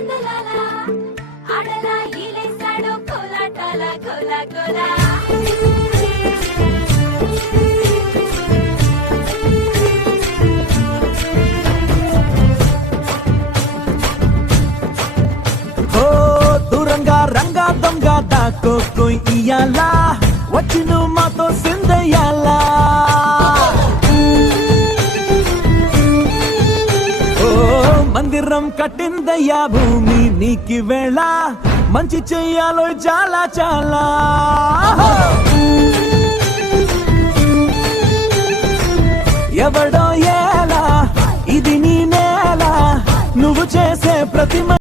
నందలాల ఆడలా ఈలేసాడు కోలాటాల కోలా కోలా రంగా దొంగ దాక్కో ఇయ్యాలా వచ్చి నువ్వు మాతో సిందయ్యాలా ఓ మందిరం కట్టిందయ్యా భూమి నీకి వేళ మంచి చెయ్యాలో చాలా చాలా ఎవడో ఎలా ఇది నీ నేల నువ్వు చేసే ప్రతి